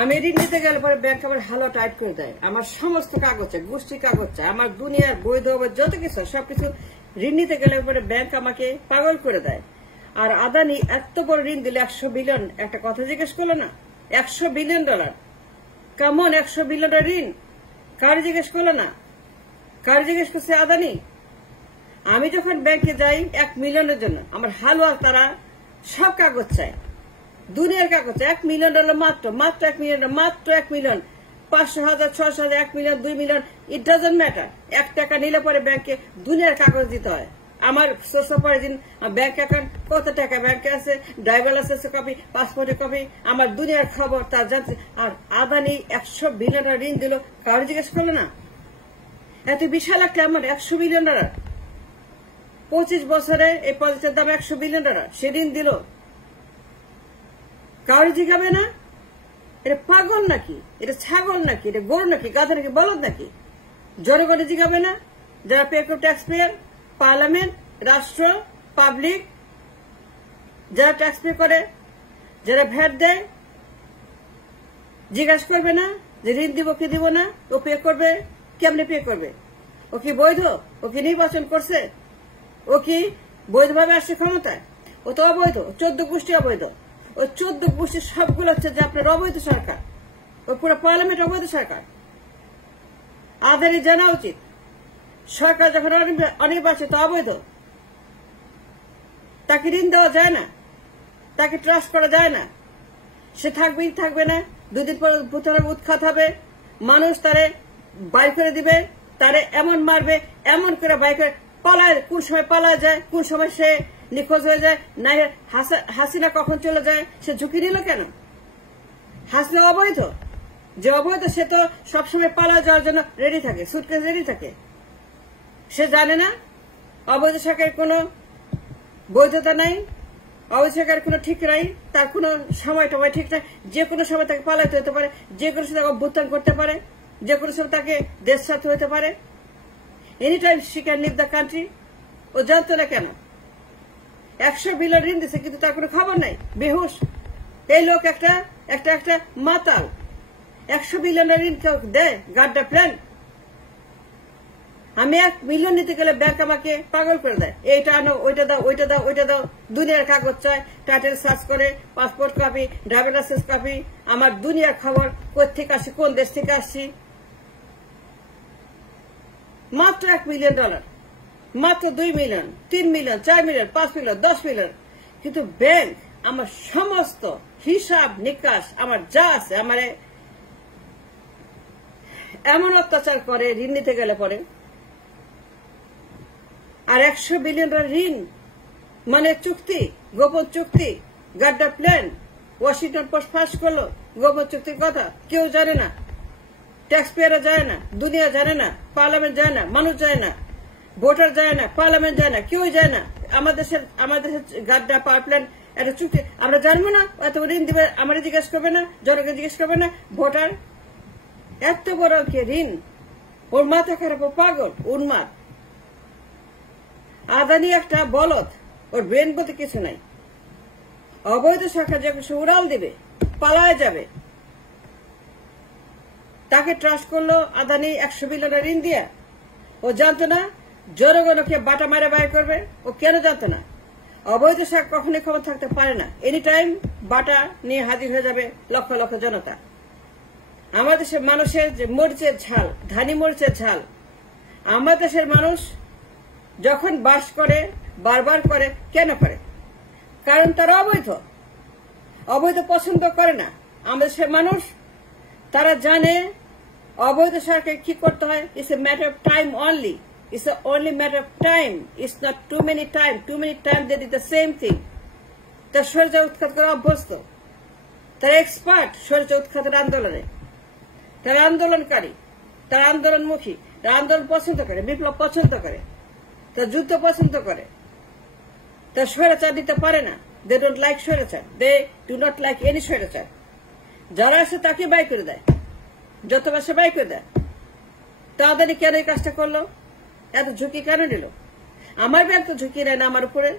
আমি ঋণ নিতে গেলে পরে ব্যাংক আমার হালো টাইট করে দেয়। আমার সমস্ত কাগজ চাই, গোষ্ঠী কাগজ চাই, আমার দুনিয়ার বৈধ যত কিছু সবকিছু ঋণ নিতে গেলে পরে ব্যাংক আমাকে পাগল করে দেয়। আর আদানি এত বড় ঋণ দিলে 100 বিলিয়ন, একটা কথা জিজ্ঞেস করলো না, $100 বিলিয়ন, কেমন 100 বিলিয়ন ঋণ? কার জিজ্ঞেস করলো না? কার জিজ্ঞেস করছে? আদানি। আমি যখন ব্যাংকে যাই 1 মিলিয়নের জন্য, আমার হালুয়া তারা সব কাগজ চায়, দুনিয়ার কাগজ, $1 মিলিয়ন, মাত্র 1 মিলিয়ন, মাত্র 1 million, 500,000, 600,000, 1 million, 2 million, it doesn't matter. 1 টাকা নিলে পরে ব্যাংকে দুনিয়ার কাগজ দিতে হয়। আমার source of origin, bank account, কত টাকা ব্যাংকে আছে, ড্রাইভার লাইসেন্স কপি, পাসপোর্টের কপি, আমার দুনিয়ার খবর তার জানছে। আর আদানি 100 বিলিয়ন ঋণ দিল, কারো জিজ্ঞেস করলো না? এত বিশাল একটা আমার $100 বিলিয়ন, 25 বছরে এই প্রজেক্টের দাম $100 বিলিয়ন, সে ঋণ দিল, কারো জিজ্ঞাবে না? এটা পাগল নাকি? এটা ছাগল নাকি? এটা গরু নাকি? গাধা নাকি? বলদ নাকি? জনগণে জিজ্ঞাবে না? যারা পে করে, ট্যাক্স পেয়ার, পার্লামেন্ট, রাষ্ট্র, পাবলিক, যারা ট্যাক্স পে করে, যারা ভ্যাট দেয়, জিজ্ঞাসা করবে না যে ঋণ দিব কি দিব না? ও পে করবে, কেমনে পে করবে? ও কি বৈধ? ও কি নির্বাচন করছে? ও কি বৈধভাবে আসছে ক্ষমতায়? ও তো অবৈধ, 14 গোষ্ঠী অবৈধ। ওই 14 গোষ্ঠীর সবগুলো হচ্ছে যে আপনার অবৈধ সরকার, ওই পুরো পার্লামেন্ট অবৈধ সরকার। আদানি জানা উচিত, সরকার যখন অনির্বাচিত অবৈধ, তাকে ঋণ দেওয়া যায় না, তাকে ট্রাস্ট করা যায় না। সে থাকবেই থাকবে না, 2 দিন পর ভূতারণ্য উৎখাত হবে, মানুষ তারে বাইর করে দিবে, তারে এমন মারবে, এমন করে বাইর করে পালায়। কোন সময় পালায় যায়, কোন সময় সে নিখোঁজ হয়ে যায়, না হাসিনা কখন চলে যায়, সে ঝুঁকি নিল কেন? হাসিনা অবৈধ, যে অবৈধ সে তো সবসময় পালায় যাওয়ার জন্য রেডি থাকে, সুটকেস রেডি থাকে। সে জানে না অবৈধ সরকারের কোনো বৈধতা নাই, অবৈধ সরকারের কোনো ঠিক নাই, তার কোনো সময় টময় ঠিক নাই, যে কোনো সময় তাকে পালাইতে হতে পারে, যে কোনো সময় তাকে অভ্যুত্থান করতে পারে, যে কোনো সময় তাকে দেশ ছাড়তে হতে পারে। Any time she can leave the country. ও জানতো না কেন? 100 বিলিয়ন ঋণ দিচ্ছে, কিন্তু তার কোনো খবর নাই, বেহুশ। এই লোক একটা মাতাল। 100 বিলিয়ন ঋণ কেউ দেয়? গাড্ডা প্ল্যান। আমি 1 মিলিয়ন নিতে গেলে ব্যাংক আমাকে পাগল করে দেয়, এইটা আনো, ওইটা দাও, ওইটা দাও, ওইটা দাও, দুনিয়ার কাগজ চায়, টাইটেল সার্চ করে, passport copy, driver licence copy, আমার দুনিয়ার খবর, কোথেকে আসছি, কোন দেশ থেকে আসছি। মাত্র $1 মিলিয়ন, মাত্র 2 million, 3 million, 4 million, 5 million, 10 million. কিন্তু ব্যাংক আমার সমস্ত হিসাব নিকাশ, আমার যা আছে, আমার এমন অত্যাচার করে ঋণ নিতে গেলে পরে। আর 100 বিলিয়ন ঋণ মানে চুক্তি, গোপন চুক্তি, গাড্ডা প্ল্যান। ওয়াশিংটন পোস্ট ফাঁস করলো গোপন চুক্তির কথা, কেউ জানে না, ট্যাক্স পেয়াররা যায় না, দুনিয়া জানে না, পার্লামেন্ট যায় না, মানুষ যায় না, ভোটার যায় না, পার্লামেন্ট যায় না, কেউ যায় না। আমাদের দেশের গাড্ডা পাওয়ার প্ল্যান একটা চুক্তি, আমরা জানবো না? এত ঋণ দিবে, আমার জিজ্ঞেস করবে না, জনগণ জিজ্ঞেস করবে না? ভোটার এত বড় ঋণ, ওর মাথা খারাপ, ও পাগল, উন্মাদ। আদানি একটা বলদ, ওর ব্রেন বলতে কিছু নাই। অবৈধ সরকার যখন সে উড়াল দিবে, পালায় যাবে, তাকে ট্রাস্ট করলো আদানি 100 বিলিয়ন ঋণ দিয়ে। ও জানতো না জনগণকে বাটা মারে বাইর করবে? ও কেন জানতো না? অবৈধ সরকার কখনোই ক্ষমতা থাকতে পারে না, এনি টাইম বাটা নিয়ে হাজির হয়ে যাবে লক্ষ লক্ষ জনতা। আমাদের দেশের মানুষের যে মরিচের ঝাল, ধানি মরিচের ঝাল, আমাদের দেশের মানুষ যখন বাস করে, বারবার করে, কেন করে? কারণ তারা অবৈধ, অবৈধ পছন্দ করে না আমাদের দেশের মানুষ। তারা জানে অবৈধ সরকার কি করতে হয়। It's a matter of time only, it's only matter of time, it's not too many time they did the same thing. তারা স্বৈরাচার উৎখাত করা অভ্যস্ত, তারা এক্সপার্ট স্বৈরাচার উৎখাতের আন্দোলনে। তারা আন্দোলনকারী, তারা আন্দোলনমুখী, তারা আন্দোলন পছন্দ করে, বিপ্লব পছন্দ করে, তারা যুদ্ধ পছন্দ করে। তারা স্বৈরাচার দিতে পারে না, দে ডোন্ট লাইক স্বৈরাচার, they do not like any স্বৈরাচার। যারা আসে তাকে বাই করে দেয়, যত বাসে বাই করে দেয়। তাড়াতাড়ি কেন এই কাজটা করলো? এত ঝুঁকি কেন নিল? আমার ব্যাগ তো ঝুঁকি নেয় না আমার উপরে,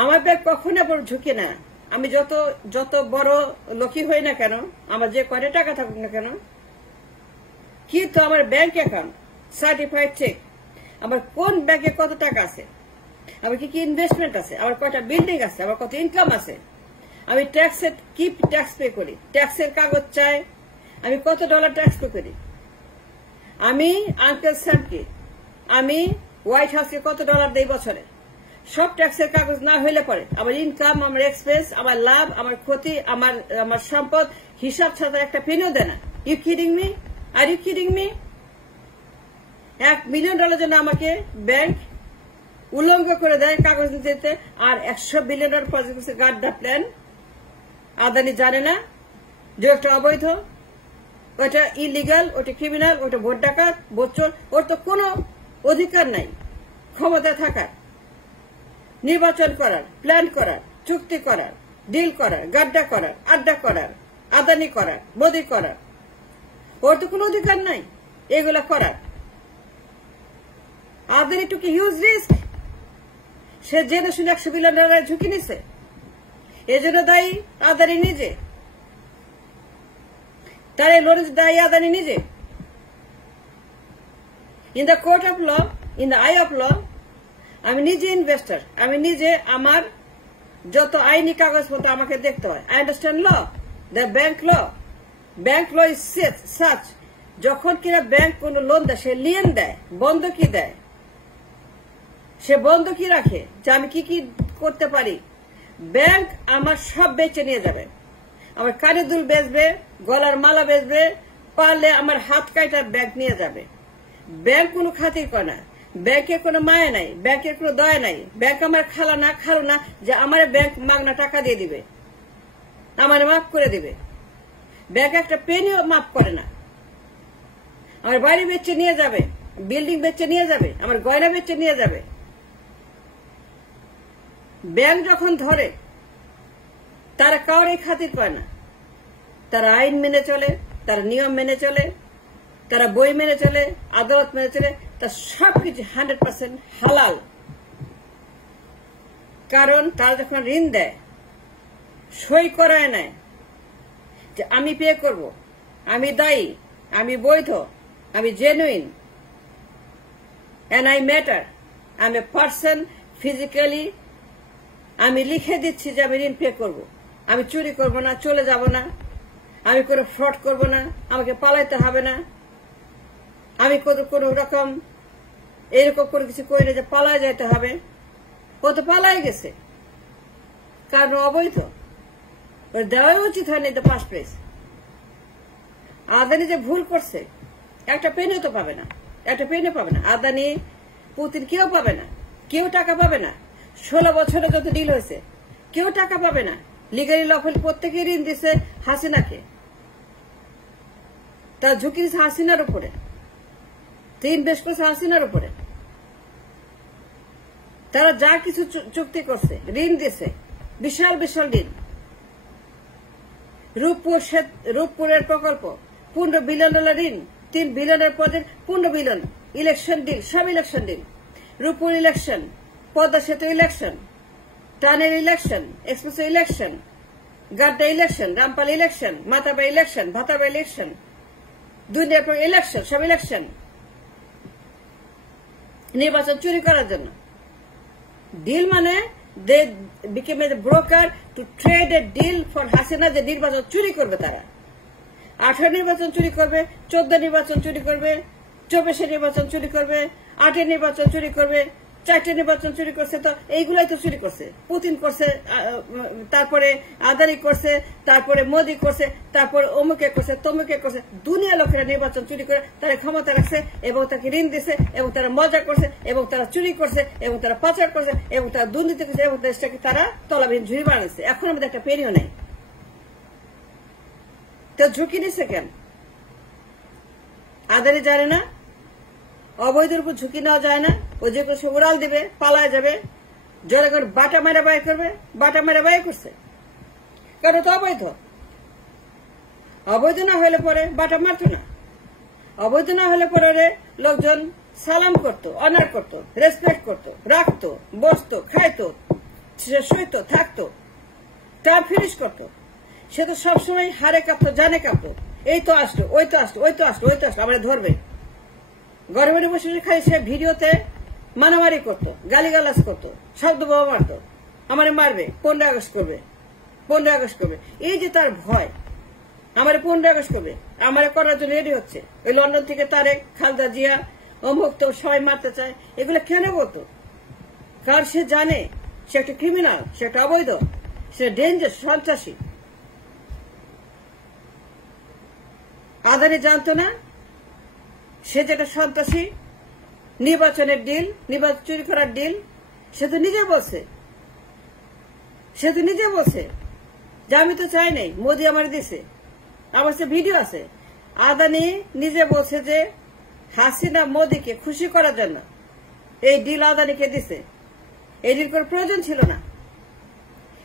আমার ব্যাগ কখনো ঝুঁকি নেয়। আমি যত বড় লোকই হই না কেন, আমার যে কয়টা টাকা থাকুক না কেন, কিন্তু আমার ব্যাংক অ্যাকাউন্ট সার্টিফাইড চেক, আমার কোন ব্যাংকে কত টাকা আছে, আমার কি কি ইনভেস্টমেন্ট আছে, আমার কয়টা বিল্ডিং আছে, আমার কত ইনকাম আছে, আমি ট্যাক্সের কি ট্যাক্স পে করি, ট্যাক্সের কাগজ চাই, আমি কত ডলার ট্যাক্স পে করি, আমি আঙ্কেল স্যামকে, আমি হোয়াইট হাউসকে কত ডলার দেই বছরে, সব ট্যাক্সের কাগজ না হইলে পরে আমার ইনকাম, আমার এক্সপেন্স, আমার লাভ, আমার ক্ষতি, আমার সম্পদ হিসাব ছাড়া একটা পেনিও দেয় না। You kidding me? Are you kidding me? $1 million জন্য আমাকে ব্যাংক উল্লঙ্ঘ করে দেয় কাগজ দিতে, আর $100 বিলিয়ন প্রজেক্ট গাড্ডা প্ল্যান। আদানি জানে না যে একটা অবৈধ, ওটা ইলিগাল, ওটা ক্রিমিনাল, ওটা ভোট ডাকাত, ভোট চোর। ওর তো কোনো অধিকার নাই ক্ষমতা থাকার, নির্বাচন করার, প্ল্যান করার, চুক্তি করার, ডিল করার, গাড্ডা করার, আড্ডা করার, আদানি করার, মোদি করার। ওর তো কোনো অধিকার নাই এগুলা করার। আদানি টু কি হিউজ রিস্ক, সে জেনে শুনে $100 বিলিয়ন ঝুঁকি নিছে। এজন্য দায়ী আদানি নিজে, তার এই লোনের দায়ী আদানি নিজে। In the court of law, in the eye of law, আমি নিজে ইনভেস্টর, আমি নিজে আমার যত আইনি কাগজপত্র আমাকে দেখতে হয়। I understand law, the bank law. Bank law is such, যখন কিনা ব্যাংক কোন লোন দেয়, সে লিয়েন দেয়, বন্ধকি দেয়, সে বন্ধকি রাখে যে আমি কি কি করতে পারি। ব্যাংক আমার সব বেচে নিয়ে যাবে, আমার কানের দুল বেচবে, গলার মালা বেচবে, পারলে আমার হাত কাটার ব্যাংক নিয়ে যাবে। ব্যাংক কোনো খাতির করে না, ব্যাংকের কোনো মায়া নাই, ব্যাংকের কোনো দয়া নাই। ব্যাংক আমার খালো না যে আমার ব্যাংক মাগনা টাকা দিয়ে দিবে, আমার মাফ করে দিবে। ব্যাংক একটা পেনিও মাফ করে না। আমার বাড়ি বেচে নিয়ে যাবে, বিল্ডিং বেচে নিয়ে যাবে, আমার গয়না বেচে নিয়ে যাবে। ব্যাংক যখন ধরে, তারা কাউরে খাতির করে না, তারা আইন মেনে চলে, তারা নিয়ম মেনে চলে, তারা বই মেনে চলে, আদালত মেনে চলে, তার সবকিছু 100% হালাল। কারণ তারা যখন ঋণ দেয়, সই করায় নেয় যে আমি পে করব, আমি দায়ী, আমি বৈধ, আমি genuine, and I matter, I am a person physically. আমি লিখে দিচ্ছি যে আমি ঋণ পে করব, আমি চুরি করব না, চলে যাব না, আমি কোনো ফ্রড করব না, আমাকে পালাইতে হবে না, আমি কোন রকম এরকম কোনো কিছু করি না যে পালায় যাইতে হবে। ও তো পালাই গেছে, কারণ অবৈধ, ওর দেওয়াই উচিত হয়নি দ্য ফার্স্ট প্লেস। আদানি যে ভুল করছে, একটা পেনিও তো পাবে না, একটা পেনিও পাবে না। আদানি, পুতিন কেউ পাবে না, কেউ টাকা পাবে না। 16 বছরে যত ডিল হয়েছে, কেউ টাকা পাবে না। লিগালি লফল প্রত্যেকে ঋণ দিছে হাসিনাকে, তার ঝুঁকি দিচ্ছে হাসিনার উপরে, ইনভেস্ট করছে হাসিনার উপরে। তারা যা কিছু চুক্তি করছে, ঋণ দিছে, বিশাল বিশাল ঋণ। রূপপুরের প্রকল্প $15 বিলিয়ন ঋণ, $3 বিলিয়নের প্রজেক্ট, $15 বিলিয়ন। ইলেকশন ডিল, সব election deal. Rooppur election, Padma সেতু election, tunnel election, express election, গাড্ডা ইলেকশন, রামপাল ইলেকশন, মাতাবা ইলেকশন, ভাতাবা ইলেকশন, দুনিয়ার পর ইলেকশন, সব ইলেকশন। নির্বাচন চুরি করার জন্য ডিল, মানে they became a broker to trade a deal for Hasina, যে নির্বাচন চুরি করবে তারা। 18 নির্বাচন চুরি করবে, 14 নির্বাচন চুরি করবে, 24 নির্বাচন চুরি করবে, 8 নির্বাচন চুরি করবে, 4 নির্বাচন চুরি করছে। তো এইগুলাই তো চুরি করছে, পুতিন করছে, তারপরে আদানি করছে, তারপরে মোদি করছে, তারপরে অমুকে করছে, তমুকে করছে। দুনিয়া লোকেরা নির্বাচন চুরি করে তারা ক্ষমতা রাখছে, এবং তাকে ঋণ দিছে, এবং তারা মজা করছে, এবং তারা চুরি করছে, এবং তারা পাচার করছে, এবং তারা দুর্নীতি করছে, এবং দেশটাকে তারা তলাবিহীন ঝুড়ি বানিয়েছে। এখন আমাদের একটা পেরিও নেই, তো ঝুঁকি নিচ্ছে কেন? আদানি জানে না অবৈধের উপর ঝুঁকি নেওয়া যায় না। ও যে কোনো উড়াল দিবে, পালায় যাবে, জনগণ বাটা মেরা বাই করবে, বাটা মেরা বাই করছে, কারণ তো অবৈধ। অবৈধ না হলে পরে বাটা মারত না, অবৈধ না হলে পরে লোকজন সালাম করতো, অনার করতো, রেসপেক্ট করতো, রাখতো, বসতো, খাইতো, শুইতো, থাকতো। টার্ম ফিনিশ করতো। সে তো সবসময় হারে কাঁপতো, জানে কাঁপতো, এই তো আসলো, ওই তো আসলো, ওই তো আসলো, ওই তো আসলো, আমরা ধরবে। গরমে বসে খালি সে ভিডিওতে মারামারি করতো, গালিগালাজ করতো, শব্দ বোমা মারতো, আমারে মারবে, 15 আগস্ট করবে, 15 আগস্ট করবে। এই যে তার ভয়, আমারে 15 আগস্ট করবে, আমারে করার জন্য রেডি হচ্ছে। ওই লন্ডন থেকে তারেক, খালেদা জিয়া, অমুক তো সবাই মারতে চায়, এগুলো কেন বলতো? কারণ সে জানে সে একটা ক্রিমিনাল, সে একটা অবৈধ, সে ডেঞ্জার, সন্ত্রাসী। আদানি জানতো না সে যেটা সন্ত্রাসী, নির্বাচনের ডিল, নির্বাচন চুরি করার ডিল। সে তো নিজে বলছে, যে আমি তো চাই নাই, মোদি আমার দিছে, আমার সে ভিডিও আছে। আদানি নিজে বলছে যে হাসিনা মোদিকে খুশি করার জন্য এই ডিল আদানিকে দিছে। এই ডিল করার প্রয়োজন ছিল না।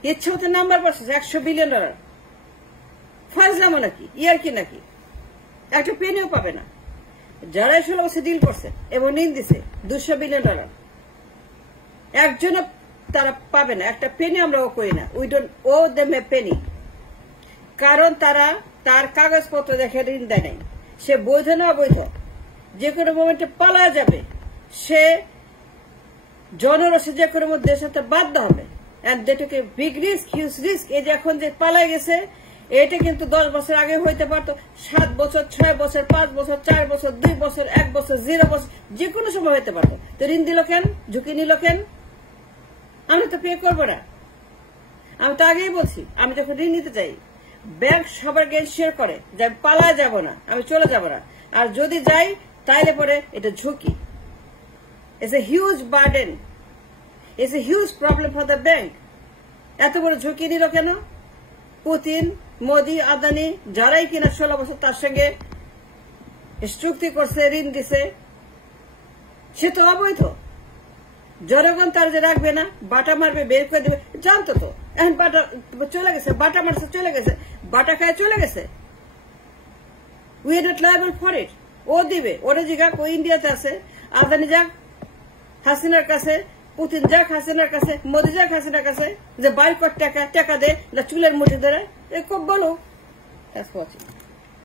ইচ্ছে হতে নাম্বার বসেছে $100 বিলিয়ন। ফাজলামো নাকি, ইয়ার কি নাকি? একটা পেনিও পাবে না। যারা 16 বছর ডিল করছে এবং ঋণ দিছে $200 বিলিয়ন, একজনও তারা পাবে না, একটা পেনি আমরা ও করি না। We don't owe them a penny. কারণ তারা তার কাগজপত্র দেখে ঋণ দেয় নাই। সে বৈধ না অবৈধ, যে কোনো মোমেন্টে পালা যাবে, সে জনরসে যে কোনো দেশের সাথে বাধ্য হবে। Big risk, huge risk. এই যে এখন যে পালাই গেছে, এটা কিন্তু 10 বছর আগে হইতে পারতো, 7 বছর, 6 বছর, 5 বছর, 4 বছর, 2 বছর, 1 বছর, 0 বছর, যে কোনো সময় হইতে পারতো। তো ঋণ দিল কেন, ঝুঁকি নিল কেন? আমি তো পে করবো না। আমি তো আগেই বলছি, আমি যখন ঋণ নিতে চাই, ব্যাংক সবাইকে শেয়ার করে যে আমি পালায় যাব না, আমি চলে যাব না। আর যদি যাই তাইলে পরে এটা ঝুঁকি। It's a huge burden, it's a huge problem for the bank. এত বড় ঝুঁকি নিল কেন? পুতিন, মোদি, আদানি, যারাই কিনা 16 বছর তার সঙ্গে চুক্তি করছে, ঋণ দিছে, সে তো অবৈধ। জনগণ তার যে রাখবে না, বাটা মারবে, বের করে দেবে, জানতো তো। এখন বাটা চলে গেছে, বাটা মারছে, চলে গেছে, বাটা খায় চলে গেছে। We are not liable for it. ও দিবে, ওরে জিগাক, ও ইন্ডিয়াতে আছে। আদানি যাক হাসিনার কাছে, পুতিন যাক হাসিনার কাছে, মোদি যাক হাসিনার কাছে, যে বাইর কর টাকা, টাকা দে, চুলের মুঠি ধরে, খুব বলো।